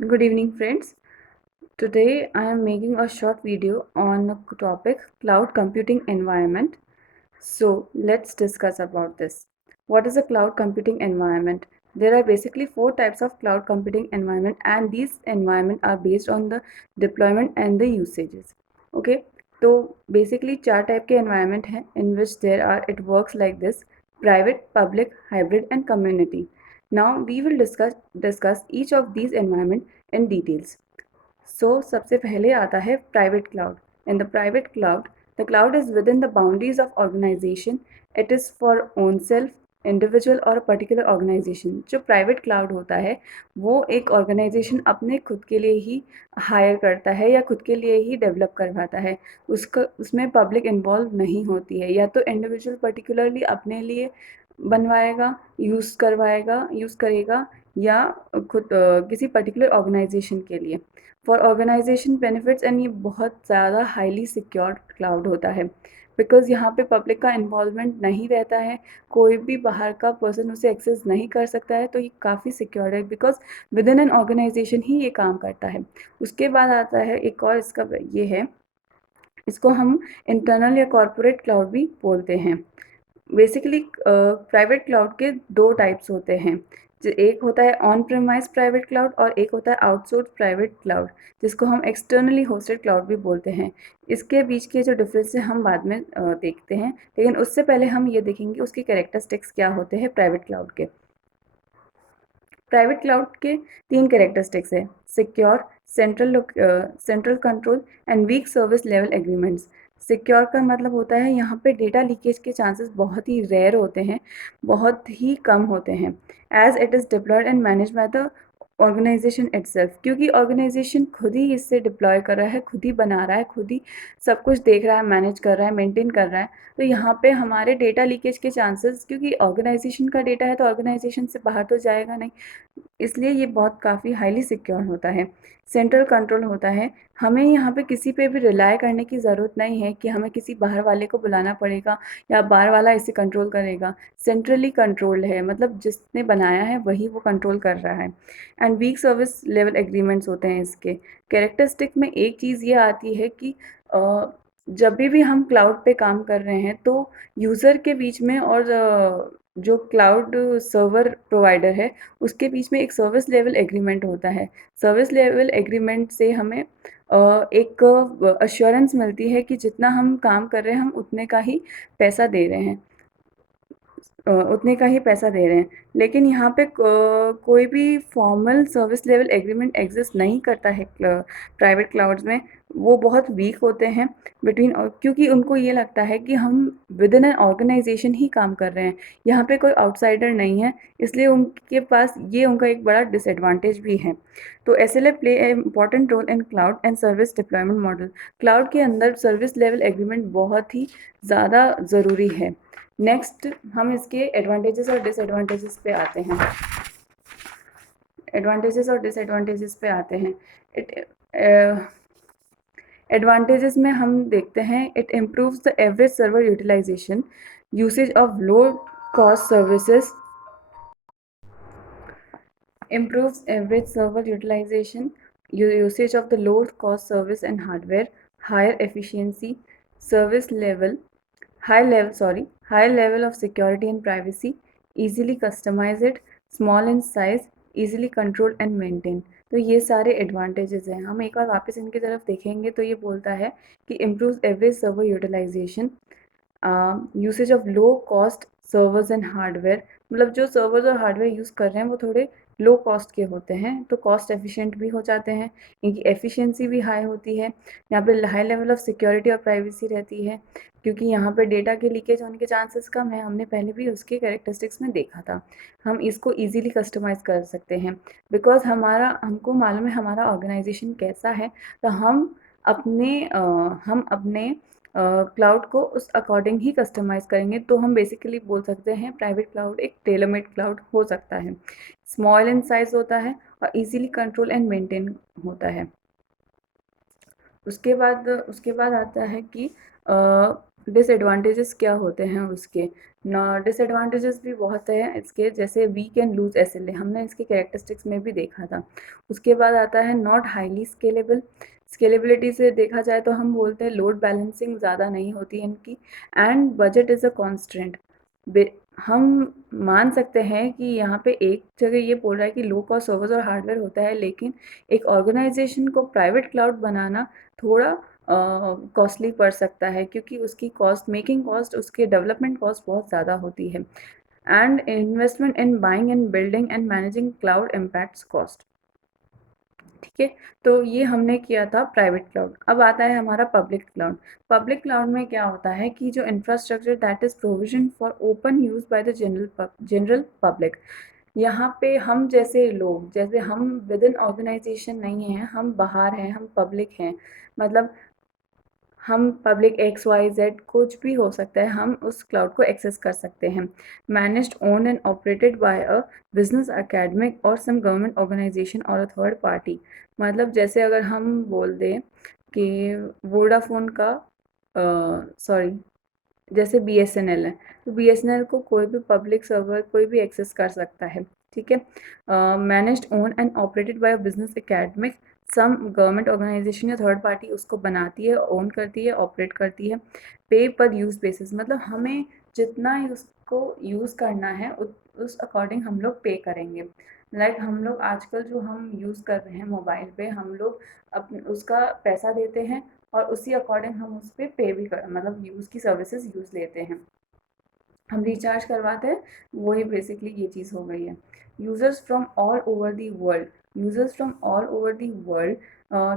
Good evening, friends. Today I am making a short video on the topic cloud computing environment. So let's discuss about this. What is a cloud computing environment? There are basically four types of cloud computing environment, and these environment are based on the deployment and the usages. Okay, तो basically चार type के environment हैं in which it works like this: private, public, hybrid and community. Now we will discuss each of these environment in details. सबसे पहले आता है private cloud. In the private cloud, the cloud is within the boundaries of organisation. It is for own self, individual और particular organisation. जो private cloud होता है वो एक ऑर्गेनाइजेशन अपने खुद के लिए ही हायर करता है या खुद के लिए ही डेवलप करवाता है. उसमें पब्लिक इन्वॉल्व नहीं होती है, या तो इंडिविजुअल पर्टिकुलरली अपने लिए बनवाएगा, यूज़ करेगा, या खुद किसी पर्टिकुलर ऑर्गेनाइजेशन के लिए फॉर ऑर्गेनाइजेशन बेनिफिट्स. एंड ये बहुत ज़्यादा हाईली सिक्योर्ड क्लाउड होता है बिकॉज़ यहाँ पे पब्लिक का इन्वॉल्वमेंट नहीं रहता है, कोई भी बाहर का पर्सन उसे एक्सेस नहीं कर सकता है. तो ये काफ़ी सिक्योर्ड है because within an organisation ही ये काम करता है. उसके बाद आता है एक और इसका ये है, इसको हम इंटरनल या कॉरपोरेट क्लाउड भी बोलते हैं. बेसिकली प्राइवेट क्लाउड के दो टाइप्स होते हैं. एक होता है ऑन प्रेमाइज प्राइवेट क्लाउड और एक होता है आउटसोर्स प्राइवेट क्लाउड, जिसको हम एक्सटर्नली होस्टेड क्लाउड भी बोलते हैं. इसके बीच के जो डिफरेंस है हम बाद में देखते हैं, लेकिन उससे पहले हम ये देखेंगे उसके कैरेक्टरिस्टिक्स क्या होते हैं प्राइवेट क्लाउड के. प्राइवेट क्लाउड के तीन कैरेक्टरिस्टिक्स है: secure, central control and weak service level agreements. Secure का मतलब होता है यहाँ पे डेटा लीकेज के चांसेस बहुत ही रेयर होते हैं, बहुत ही कम होते हैं, as it is deployed and manage by the organisation itself. क्योंकि ऑर्गेनाइजेशन खुद ही इससे डिप्लॉय कर रहा है, खुद ही बना रहा है, खुद ही सब कुछ देख रहा है, मैनेज कर रहा है, मेंटेन कर रहा है. तो यहाँ पे हमारे डेटा लीकेज के चांसेस, क्योंकि ऑर्गेनाइजेशन का डेटा है तो ऑर्गेनाइजेशन से बाहर तो जाएगा नहीं, इसलिए ये बहुत काफ़ी हाईली सिक्योर होता है. सेंट्रल कंट्रोल होता है, हमें यहाँ पे किसी पे भी रिलाय करने की ज़रूरत नहीं है कि हमें किसी बाहर वाले को बुलाना पड़ेगा या बाहर वाला इसे कंट्रोल करेगा. सेंट्रली कंट्रोल्ड है, मतलब जिसने बनाया है वही वो कंट्रोल कर रहा है. And weak service level agreements होते हैं इसके. कैरेक्टरिस्टिक में एक चीज़ ये आती है कि जब भी हम क्लाउड पे काम कर रहे हैं तो यूज़र के बीच में और जो क्लाउड सर्वर प्रोवाइडर है उसके बीच में एक सर्विस लेवल एग्रीमेंट होता है. सर्विस लेवल एग्रीमेंट से हमें एक अश्योरेंस मिलती है कि जितना हम काम कर रहे हैं हम उतने का ही पैसा दे रहे हैं, उतने का ही पैसा दे रहे हैं. लेकिन यहाँ पे कोई भी formal service level agreement exist नहीं करता है प्राइवेट क्लाउड्स में. वो बहुत वीक होते हैं बिटवीन, क्योंकि उनको ये लगता है कि हम विद इन एन ऑर्गेनाइजेशन ही काम कर रहे हैं, यहाँ पे कोई आउटसाइडर नहीं है. इसलिए उनके पास ये उनका एक बड़ा डिसएडवांटेज भी है. तो SLA play a important role in cloud and service deployment model. Cloud के अंदर सर्विस लेवल एग्रीमेंट बहुत ही ज़्यादा ज़रूरी है. नेक्स्ट हम इसके एडवांटेजेस और डिसएडवांटेजेस पे आते हैं. एडवांटेजेस और डिसएडवांटेजेस पे आते हैं. इट एडवांटेजेस में हम देखते हैं, it improves the average server utilisation, usage of low cost services, improves average server utilization, usage of the low cost service and hardware, higher efficiency, service level, high level of security and privacy, easily customize it, small in size, easily control and maintain. तो ये सारे advantages हैं. हम एक बार वापस इनकी तरफ देखेंगे तो ये बोलता है कि improve average server utilisation, usage of low cost servers and hardware. मतलब जो सर्वर्स और हार्डवेयर यूज़ कर रहे हैं वो थोड़े लो कॉस्ट के होते हैं, तो कॉस्ट एफिशिएंट भी हो जाते हैं, इनकी एफिशिएंसी भी हाई होती है. यहाँ पे हाई लेवल ऑफ सिक्योरिटी और प्राइवेसी रहती है, क्योंकि यहाँ पे डेटा के लीकेज होने के चांसेस कम है. हमने पहले भी उसके कैरेक्टरिस्टिक्स में देखा था. हम इसको ईजिली कस्टमाइज़ कर सकते हैं बिकॉज हमको मालूम है हमारा ऑर्गेनाइजेशन कैसा है. तो हम अपने क्लाउड को उस अकॉर्डिंग ही कस्टमाइज़ करेंगे. तो हम बेसिकली बोल सकते हैं प्राइवेट क्लाउड एक टेलर मेड क्लाउड हो सकता है. स्मॉल इन साइज़ होता है और इजीली कंट्रोल एंड मेंटेन होता है. उसके बाद आता है कि डिसएडवांटेजेस क्या होते हैं उसके ना, डिसएडवांटेजेस भी बहुत हैं इसके, जैसे वी कैन लूज एसएलए, हमने इसके कैरेक्टरिस्टिक्स में भी देखा था। उसके बाद आता है नॉट हाईली स्केलेबल। स्केलेबिलिटी से देखा जाए तो हम बोलते हैं लोड बैलेंसिंग ज़्यादा नहीं होती है इनकी, and budget is a constant. हम मान सकते हैं कि यहाँ पे एक जगह ये बोल रहा है कि लो कॉस्ट सर्वर्स और हार्डवेयर होता है, लेकिन एक ऑर्गेनाइजेशन को प्राइवेट क्लाउड बनाना थोड़ा कॉस्टली पड़ सकता है, क्योंकि उसकी कॉस्ट, मेकिंग कॉस्ट, उसके डेवलपमेंट कॉस्ट बहुत ज़्यादा होती है। And investment in buying and building and managing cloud impacts cost. ठीक है, तो ये हमने किया था प्राइवेट क्लाउड। अब आता है हमारा पब्लिक क्लाउड। पब्लिक क्लाउड में क्या होता है कि जो infrastructure that is provision for open use by the general public. यहाँ पे हम जैसे लोग, जैसे हम विद इन ऑर्गेनाइजेशन नहीं हैं, हम बाहर हैं, हम पब्लिक हैं, मतलब हम पब्लिक एक्स वाई जेड कुछ भी हो सकता है, हम उस क्लाउड को एक्सेस कर सकते हैं। Managed, own and operated bye a business, academic और सम गवर्नमेंट ऑर्गेनाइजेशन और अ थर्ड पार्टी। मतलब जैसे अगर हम बोल दें कि वोडाफोन का, सॉरी, जैसे बीएसएनएल है, तो बीएसएनएल को कोई भी पब्लिक सर्वर कोई भी एक्सेस कर सकता है। ठीक है, managed, own and operated by business, academic, some government organisation या थर्ड पार्टी उसको बनाती है, ओन करती है, ऑपरेट करती है। पे पर यूज़ बेसिस, मतलब हमें जितना उसको यूज़ करना है उस अकॉर्डिंग हम लोग पे करेंगे। लाइक हम लोग आजकल जो हम यूज़ कर रहे हैं मोबाइल पे, हम लोग अपने उसका पैसा देते हैं और उसी अकॉर्डिंग हम उस पर पे भी कर, मतलब यूज़ की सर्विसेज यूज़ लेते हैं, हम रिचार्ज करवाते हैं। वही बेसिकली ये चीज़ हो गई है। Users from all over the world, users from all over the world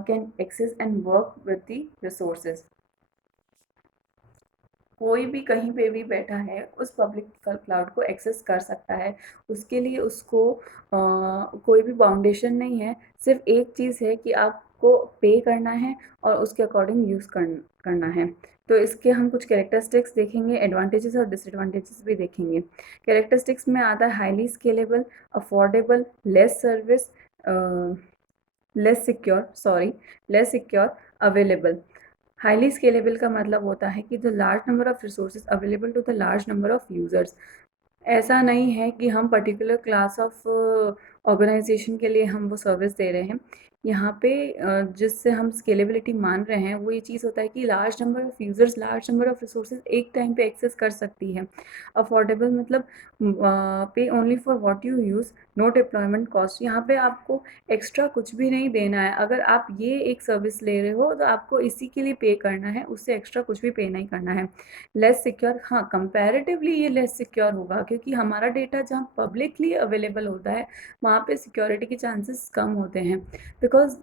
can access and work with the resources. कोई भी कहीं पे भी बैठा है उस पब्लिक क्लाउड को एक्सेस कर सकता है। उसके लिए उसको कोई भी बाउंडेशन नहीं है, सिर्फ एक चीज़ है कि आपको पे करना है और उसके अकॉर्डिंग यूज़ करना है। तो इसके हम कुछ कैरेक्टरिस्टिक्स देखेंगे, एडवांटेजेस और डिसएडवांटेजेस भी देखेंगे। कैरेक्टरिस्टिक्स में आता है highly scalable, affordable, less service, less secure, sorry, less secure, available. Highly scalable का मतलब होता है कि the large number of resources available to the large number of users. ऐसा नहीं है कि हम पर्टिकुलर क्लास ऑफ ऑर्गेनाइजेशन के लिए हम वो सर्विस दे रहे हैं। यहाँ पे जिससे हम स्केलेबिलिटी मान रहे हैं वो ये चीज़ होता है कि large number of users, large number of resources एक टाइम पे एक्सेस कर सकती है। अफोर्डेबल मतलब pay only for what you use, no deployment cost. यहाँ पे आपको एक्स्ट्रा कुछ भी नहीं देना है। अगर आप ये एक सर्विस ले रहे हो तो आपको इसी के लिए पे करना है, उससे एक्स्ट्रा कुछ भी पे नहीं करना है। लेस सिक्योर, हाँ, कंपैरेटिवली ये लेस सिक्योर होगा, क्योंकि हमारा डेटा जहाँ पब्लिकली अवेलेबल होता है वहाँ पे सिक्योरिटी के चांसेस कम होते हैं, बिकॉज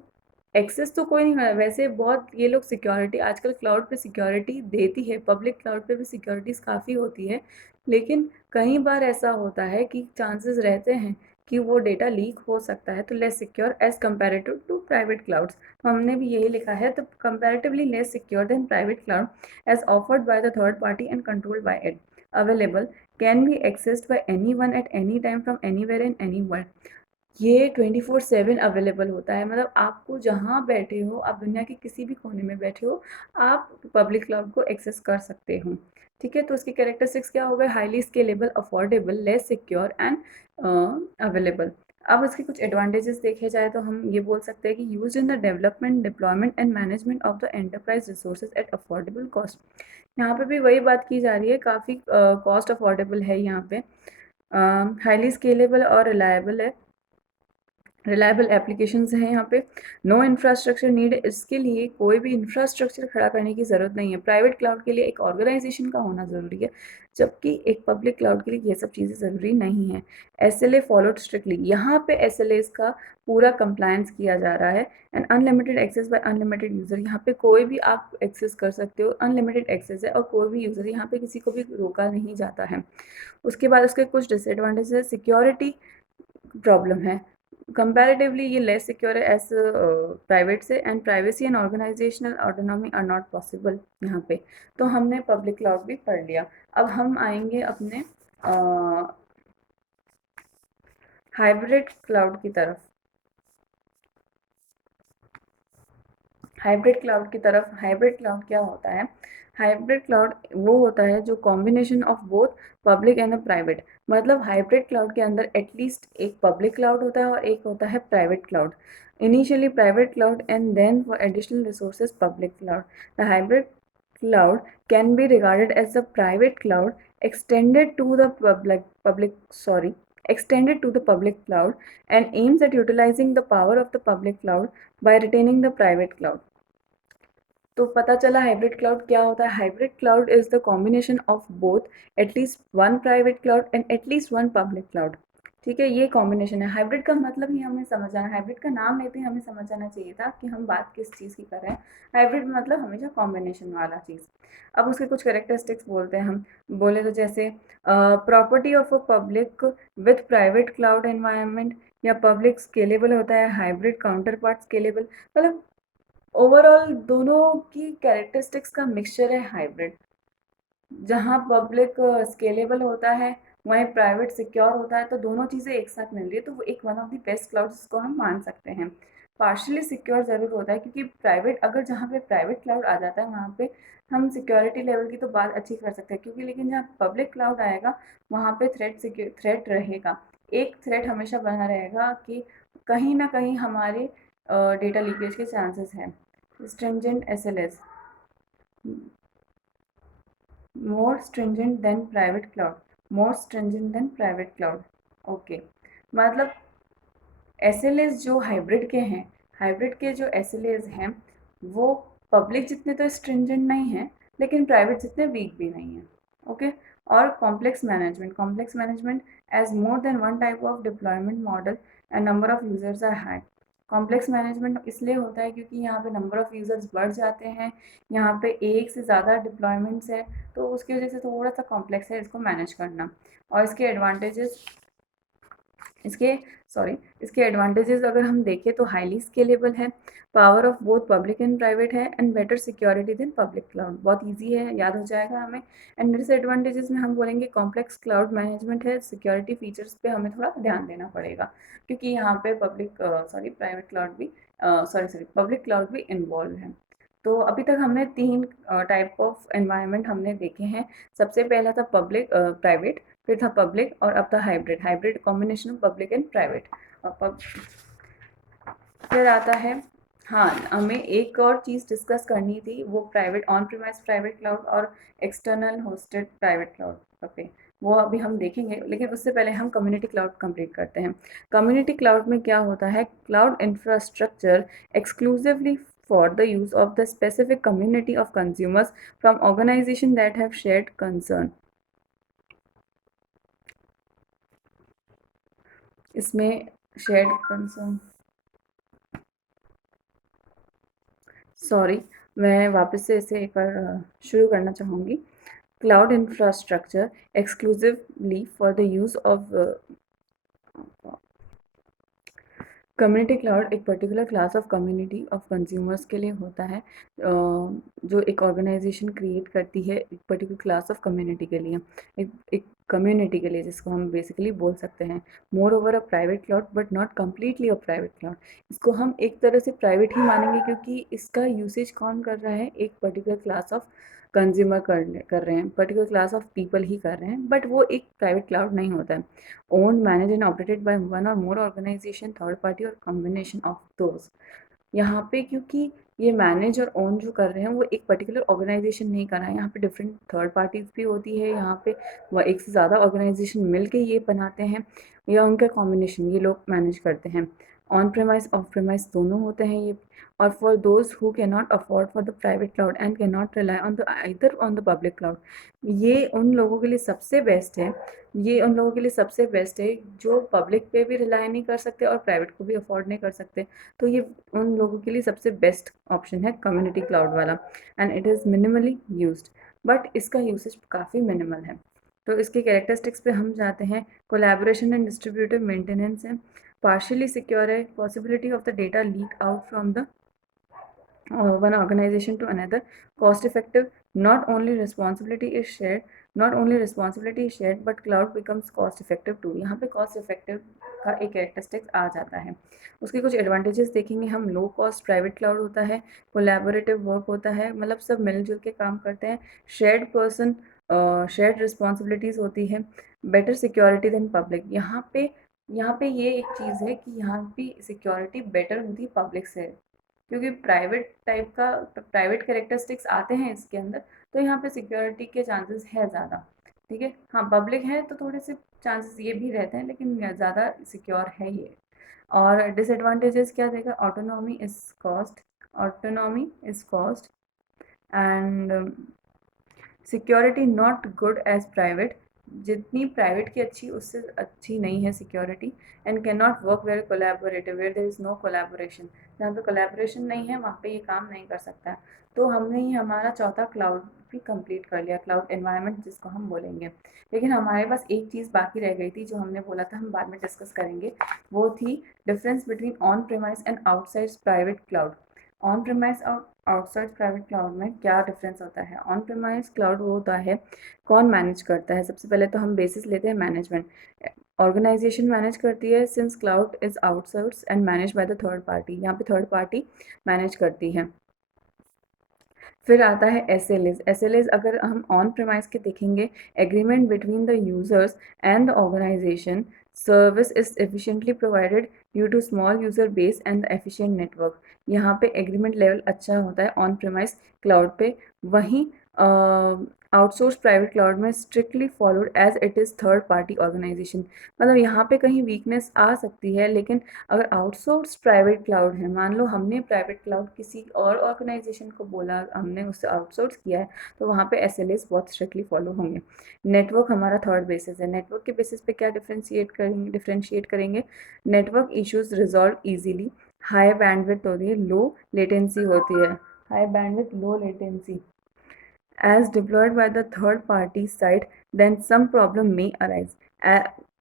एक्सेस तो कोई नहीं कर रहा। वैसे बहुत ये लोग सिक्योरिटी आजकल क्लाउड पे सिक्योरिटी देती है, पब्लिक क्लाउड पे भी सिक्योरिटीज़ काफ़ी होती है, लेकिन कई बार ऐसा होता है कि चांसेस रहते हैं कि वो डेटा लीक हो सकता है। तो less secure as comparative to private clouds, तो हमने भी यही लिखा है, तो comparatively less secure than private cloud as offered by the third party and controlled by it. Available, can be accessed by anyone at any time from anywhere in any world. ये 24/7 available होता है, मतलब आपको जहाँ बैठे हो, आप दुनिया के किसी भी कोने में बैठे हो, आप पब्लिक क्लाउड को एक्सेस कर सकते हो। ठीक है, तो इसके कैरेक्टरिस्टिक्स क्या हो गए? Highly scalable, affordable, less secure and available. अब इसके कुछ एडवांटेजेस देखे जाए तो हम ये बोल सकते हैं कि use in the development, deployment and management of the enterprise resources at affordable cost. यहाँ पे भी वही बात की जा रही है, काफ़ी कॉस्ट अफोर्डेबल है यहाँ पे, हाईली स्केलेबल और रिलायबल है, रिलायबल एप्लीकेशंस हैं यहाँ पे। नो इंफ्रास्ट्रक्चर नीड, इसके लिए कोई भी इंफ्रास्ट्रक्चर खड़ा करने की ज़रूरत नहीं है। प्राइवेट क्लाउड के लिए एक ऑर्गेनाइजेशन का होना ज़रूरी है, जबकि एक पब्लिक क्लाउड के लिए ये सब चीज़ें ज़रूरी नहीं है। एसएलए फॉलोड स्ट्रिक्टली, यहाँ पे एसएलएस का पूरा कंप्लायंस किया जा रहा है। And unlimited access by unlimited user, यहाँ पे कोई भी आप एक्सेस कर सकते हो, अनलिमिटेड एक्सेस है और कोई भी यूज़र, यहाँ पे किसी को भी रोका नहीं जाता है। उसके बाद उसके कुछ डिसएडवांटेज है। सिक्योरिटी प्रॉब्लम है, कंपैरेटिवली ये लेस सिक्योर है एज प्राइवेट से, and privacy and organisational autonomy are not possible यहाँ पे। तो हमने पब्लिक क्लाउड भी पढ़ लिया। अब हम आएंगे अपने हाइब्रिड क्लाउड की तरफ। हाइब्रिड क्लाउड की तरफ, हाइब्रिड क्लाउड क्या होता है? हाइब्रिड क्लाउड वो होता है जो combination of both public and private, मतलब हाइब्रिड क्लाउड के अंदर एटलीस्ट एक पब्लिक क्लाउड होता है और एक होता है private cloud. Initially private cloud and then for additional resources public cloud. The hybrid cloud can be regarded as the private cloud extended to the extended to the public cloud, and aims at utilizing the power of the public cloud by retaining the private cloud। तो पता चला hybrid cloud क्या होता है। Hybrid cloud is the combination of both at least one private cloud and at least one public cloud. ठीक है, ये combination है। हाइब्रिड का मतलब ही हमें समझ आना, हाइब्रिड का नाम लेते ही हमें समझ आना चाहिए था कि हम बात किस चीज़ की कर रहे हैं। हाइब्रिड मतलब हमेशा कॉम्बिनेशन वाला चीज़। अब उसके कुछ करेक्टरिस्टिक्स बोलते हैं हम। बोले तो जैसे property of a public with private cloud environment, या पब्लिक स्केलेबल होता है, हाइब्रिड काउंटर पार्ट स्केलेबल। मतलब ओवरऑल दोनों की कैरेक्टरिस्टिक्स का मिक्सचर है हाइब्रिड। जहाँ पब्लिक स्केलेबल होता है वहीं प्राइवेट सिक्योर होता है, तो दोनों चीज़ें एक साथ मिल रही है, तो वो एक one of the best cloud जिसको हम मान सकते हैं। पार्शियली सिक्योर ज़रूर होता है क्योंकि प्राइवेट, अगर जहाँ पे प्राइवेट क्लाउड आ जाता है वहाँ पे हम सिक्योरिटी लेवल की तो बात अच्छी कर सकते हैं, क्योंकि लेकिन जहाँ पब्लिक क्लाउड आएगा वहाँ पे थ्रेट रहेगा। एक थ्रेट हमेशा बना रहेगा कि कहीं ना कहीं हमारे डेटा लीकेज के चांसेस हैं। stringent SLS, more stringent than private cloud, more stringent than private cloud। Okay, मतलब SLAs जो हाइब्रिड के हैं, हाइब्रिड के जो SLAs हैं वो पब्लिक जितने तो स्ट्रिंजेंट नहीं हैं लेकिन प्राइवेट जितने वीक भी नहीं हैं। ओके, और complex management as more than one type of deployment model and number of users are high. Complex management इसलिए होता है क्योंकि यहाँ पे नंबर ऑफ यूज़र्स बढ़ जाते हैं, यहाँ पे एक से ज़्यादा डिप्लॉयमेंट्स है, तो उसकी वजह से थोड़ा सा कॉम्प्लेक्स है इसको मैनेज करना। और इसके एडवांटेजेस, इसके सॉरी इसके एडवांटेजेस अगर हम देखें तो हाईली स्केलेबल है, power of both public and private है, and better security than public cloud. बहुत इजी है, याद हो जाएगा हमें। एंड डिसएडवांटेजेस में हम बोलेंगे कॉम्प्लेक्स क्लाउड मैनेजमेंट है, सिक्योरिटी फीचर्स पे हमें थोड़ा ध्यान देना पड़ेगा क्योंकि यहाँ पे प्राइवेट क्लाउड भी पब्लिक क्लाउड भी इन्वॉल्व है। तो अभी तक हमने तीन टाइप ऑफ एनवायरनमेंट हमने देखे हैं। सबसे पहला था प्राइवेट, फिर था पब्लिक, और अब था hybrid. Hybrid combination of public and private. फिर आता है, हाँ हमें एक और चीज़ डिस्कस करनी थी, वो private on premise private cloud और एक्सटर्नल होस्टेड प्राइवेट क्लाउड पे, वो अभी हम देखेंगे। लेकिन उससे पहले हम कम्युनिटी क्लाउड कंप्लीट करते हैं। कम्युनिटी क्लाउड में क्या होता है, cloud infrastructure exclusively for the use of the specific community of consumers from organizations that have shared concern। इसमें शेयर्ड कंसर्न, सॉरी मैं वापस से इसे एक बार शुरू करना चाहूँगी। Cloud infrastructure exclusively for the use of community cloud एक particular class of community of consumers के लिए होता है, जो एक ऑर्गेनाइजेशन क्रिएट करती है एक पर्टिकुलर क्लास ऑफ कम्युनिटी के लिए, एक कम्युनिटी के लिए, जिसको हम बेसिकली बोल सकते हैं more over a private cloud but not completely a private cloud. इसको हम एक तरह से प्राइवेट ही मानेंगे क्योंकि इसका यूसेज कौन कर रहा है, एक पर्टिकुलर क्लास ऑफ कंज्यूमर कर रहे हैं, पर्टिकुलर क्लास ऑफ पीपल ही कर रहे हैं, बट वो एक प्राइवेट क्लाउड नहीं होता है। Owned, manage and operated by one और मोर ऑर्गेनाइजेशन, थर्ड पार्टी और कॉम्बिनेशन ऑफ दोज। यहाँ पे क्योंकि ये मैनेज और ओन जो कर रहे हैं वो एक पर्टिकुलर ऑर्गेनाइजेशन नहीं कर रहा है, यहाँ पे डिफरेंट थर्ड पार्टीज भी होती है, यहाँ पे वह एक से ज़्यादा ऑर्गेनाइजेशन मिल के ये बनाते हैं या उनका कॉम्बिनेशन ये लोग मैनेज करते हैं। ऑन प्रेमाइस ऑफ प्रेमाइस दोनों होते हैं ये। और for those who can not afford for the private cloud and can not rely on the either on the public cloud, ये उन लोगों के लिए सबसे बेस्ट है। ये उन लोगों के लिए सबसे बेस्ट है जो पब्लिक पे भी रिलाई नहीं कर सकते और प्राइवेट को भी अफोर्ड नहीं कर सकते, तो ये उन लोगों के लिए सबसे बेस्ट ऑप्शन है कम्युनिटी क्लाउड वाला। And it is minimally used, but इसका यूसेज काफ़ी मिनिमल है। तो इसके कैरेक्टरिस्टिक्स पे हम जाते हैं। कोलैबोरेशन एंड डिस्ट्रीब्यूटिव मेंटेनेंस है, पार्शियली सिक्योर है, possibility of the data leak out from the one organization to another, cost effective, not only responsibility is shared not only responsibility shared but cloud becomes cost effective too. यहाँ पे cost effective का एक characteristics आ जाता है। उसके कुछ advantages देखेंगे हम। लो कॉस्ट प्राइवेट क्लाउड होता है, कोलैबोरेटिव वर्क होता है, मतलब सब मिलजुल के काम करते हैं, शेयर्ड रिस्पॉन्सिबिलिटीज़ होती है, बेटर सिक्योरिटी देन पब्लिक। यहाँ पे ये एक चीज़ है कि यहाँ पे सिक्योरिटी बेटर होती है पब्लिक से, क्योंकि प्राइवेट कैरेक्टरिस्टिक्स आते हैं इसके अंदर, तो यहाँ पे सिक्योरिटी के चांसेस है ज़्यादा। ठीक है, हाँ पब्लिक है तो थोड़े से चांसेस ये भी रहते हैं, लेकिन ज़्यादा सिक्योर है ये। और डिसएडवांटेजेस क्या देगा? Autonomy is cost and security not good as private. जितनी प्राइवेट की अच्छी, उससे अच्छी नहीं है security. And can not work where collaborative, where there is no collaboration. जहाँ पे कोलैबोरेशन नहीं है वहाँ पे ये काम नहीं कर सकता। तो हमने ये हमारा चौथा क्लाउड भी कंप्लीट कर लिया, क्लाउड एनवायरनमेंट जिसको हम बोलेंगे। लेकिन हमारे पास एक चीज़ बाकी रह गई थी जो हमने बोला था हम बाद में डिस्कस करेंगे, वो थी difference between on premise and outside private cloud. On premise और आउटसाइड प्राइवेट क्लाउड में क्या डिफरेंस होता है? ऑन प्रेमाइस क्लाउड वो होता है कौन मैनेज करता है। सबसे पहले तो हम बेसिस लेते हैं मैनेजमेंट। ऑर्गेनाइजेशन मैनेज करती है, since cloud is outsource and manage by the third party. यहाँ पे थर्ड पार्टी मैनेज करती है। फिर आता है SLAs। SLAs अगर हम ऑन प्रेमाइस के देखेंगे, agreement between the users and the organisation, service is efficiently provided due to small user base and the efficient network. यहाँ पे एग्रीमेंट लेवल अच्छा होता है ऑन प्रेमाइस क्लाउड पे। वहीं आउटसोर्स प्राइवेट क्लाउड में strictly followed as it is third party organisation. मतलब यहाँ पे कहीं वीकनेस आ सकती है, लेकिन अगर आउटसोर्स प्राइवेट क्लाउड है, मान लो हमने प्राइवेट क्लाउड किसी और ऑर्गेनाइजेशन को बोला, हमने उससे आउटसोर्स किया है, तो वहाँ पे SLAs बहुत स्ट्रिक्टली फॉलो होंगे। नेटवर्क हमारा थर्ड बेसिस है। नेटवर्क के बेसिस पे क्या डिफ्रेंशिएट करेंगे? Network issues resolve easily, high bandwidth होती है, लो लेटेंसी होती है, high bandwidth low latency as deployed by the third party side, then some problem may arise.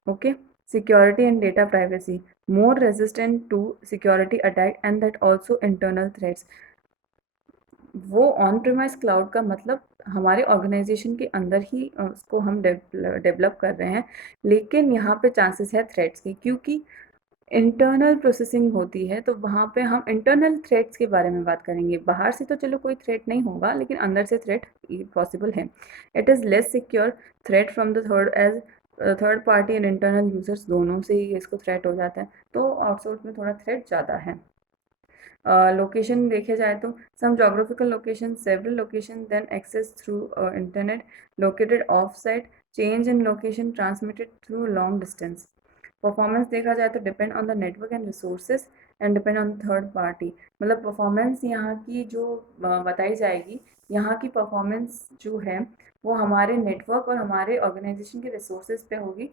Okay, security and data privacy, more resistant to security attack and that also internal threats. वो on premise cloud का मतलब हमारे organisation के अंदर ही उसको हम develop कर रहे हैं, लेकिन यहाँ पे चांसेस है थ्रेट्स की, क्योंकि इंटरनल प्रोसेसिंग होती है, तो वहाँ पे हम इंटरनल थ्रेट्स के बारे में बात करेंगे। बाहर से तो चलो कोई थ्रेट नहीं होगा, लेकिन अंदर से थ्रेट पॉसिबल है। It is less secure threat from the third party and internal users, दोनों से ही इसको थ्रेट हो जाता है, तो आउटसोर्स में थोड़ा थ्रेट ज़्यादा है। लोकेशन देखे जाए तो some geographical location, several location then access through internet, located off site, change in location transmitted through long distance. Performance देखा जाए तो depend on the network and resources and depend on third party. मतलब performance यहाँ की जो बताई जाएगी, यहाँ की परफॉर्मेंस जो है वो हमारे नेटवर्क और हमारे ऑर्गेनाइजेशन के रिसोर्सेज पे होगी,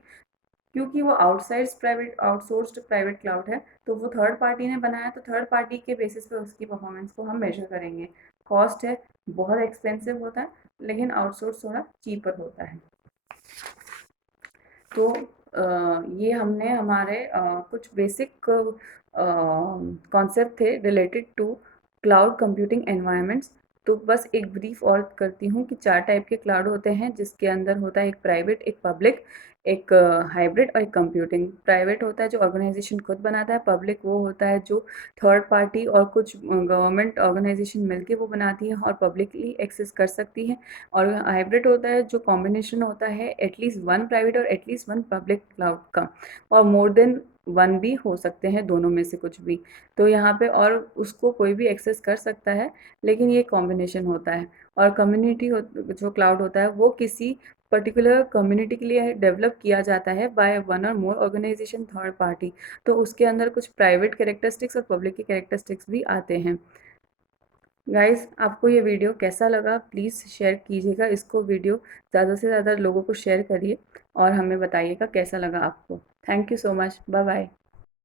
क्योंकि वो आउटसोर्स्ड प्राइवेट क्लाउड है, तो वो थर्ड पार्टी ने बनाया, तो थर्ड पार्टी के बेसिस पे उसकी परफॉर्मेंस को हम मेजर करेंगे। कॉस्ट है, बहुत एक्सपेंसिव होता है, लेकिन आउटसोर्स थोड़ा चीपर होता है। तो ये हमने हमारे कुछ बेसिक कॉन्सेप्ट थे related to cloud computing environments. तो बस एक ब्रीफ और करती हूँ कि 4 टाइप के क्लाउड होते हैं, जिसके अंदर होता है एक प्राइवेट, एक पब्लिक, एक हाइब्रिड और एक कंप्यूटिंग। प्राइवेट होता है जो ऑर्गेनाइजेशन खुद बनाता है, पब्लिक वो होता है जो थर्ड पार्टी और कुछ गवर्नमेंट ऑर्गेनाइजेशन मिलके वो बनाती है और पब्लिकली एक्सेस कर सकती है। और हाइब्रिड होता है जो कॉम्बिनेशन होता है एटलीस्ट वन प्राइवेट और एटलीस्ट वन पब्लिक क्लाउड का, और मोर देन वन भी हो सकते हैं, दोनों में से कुछ भी। तो यहाँ पे और उसको कोई भी एक्सेस कर सकता है, लेकिन ये कॉम्बिनेशन होता है। और कम्युनिटी जो क्लाउड होता है वो किसी पर्टिकुलर कम्युनिटी के लिए डेवलप किया जाता है बाय वन और मोर ऑर्गेनाइजेशन थर्ड पार्टी, तो उसके अंदर कुछ प्राइवेट कैरेक्टरिस्टिक्स और पब्लिक के कैरेक्टरिस्टिक्स भी आते हैं। गाइस, आपको ये वीडियो कैसा लगा प्लीज़ शेयर कीजिएगा, इसको वीडियो ज़्यादा से ज़्यादा लोगों को शेयर करिए और हमें बताइएगा कैसा लगा आपको। Thank you so much, bye bye.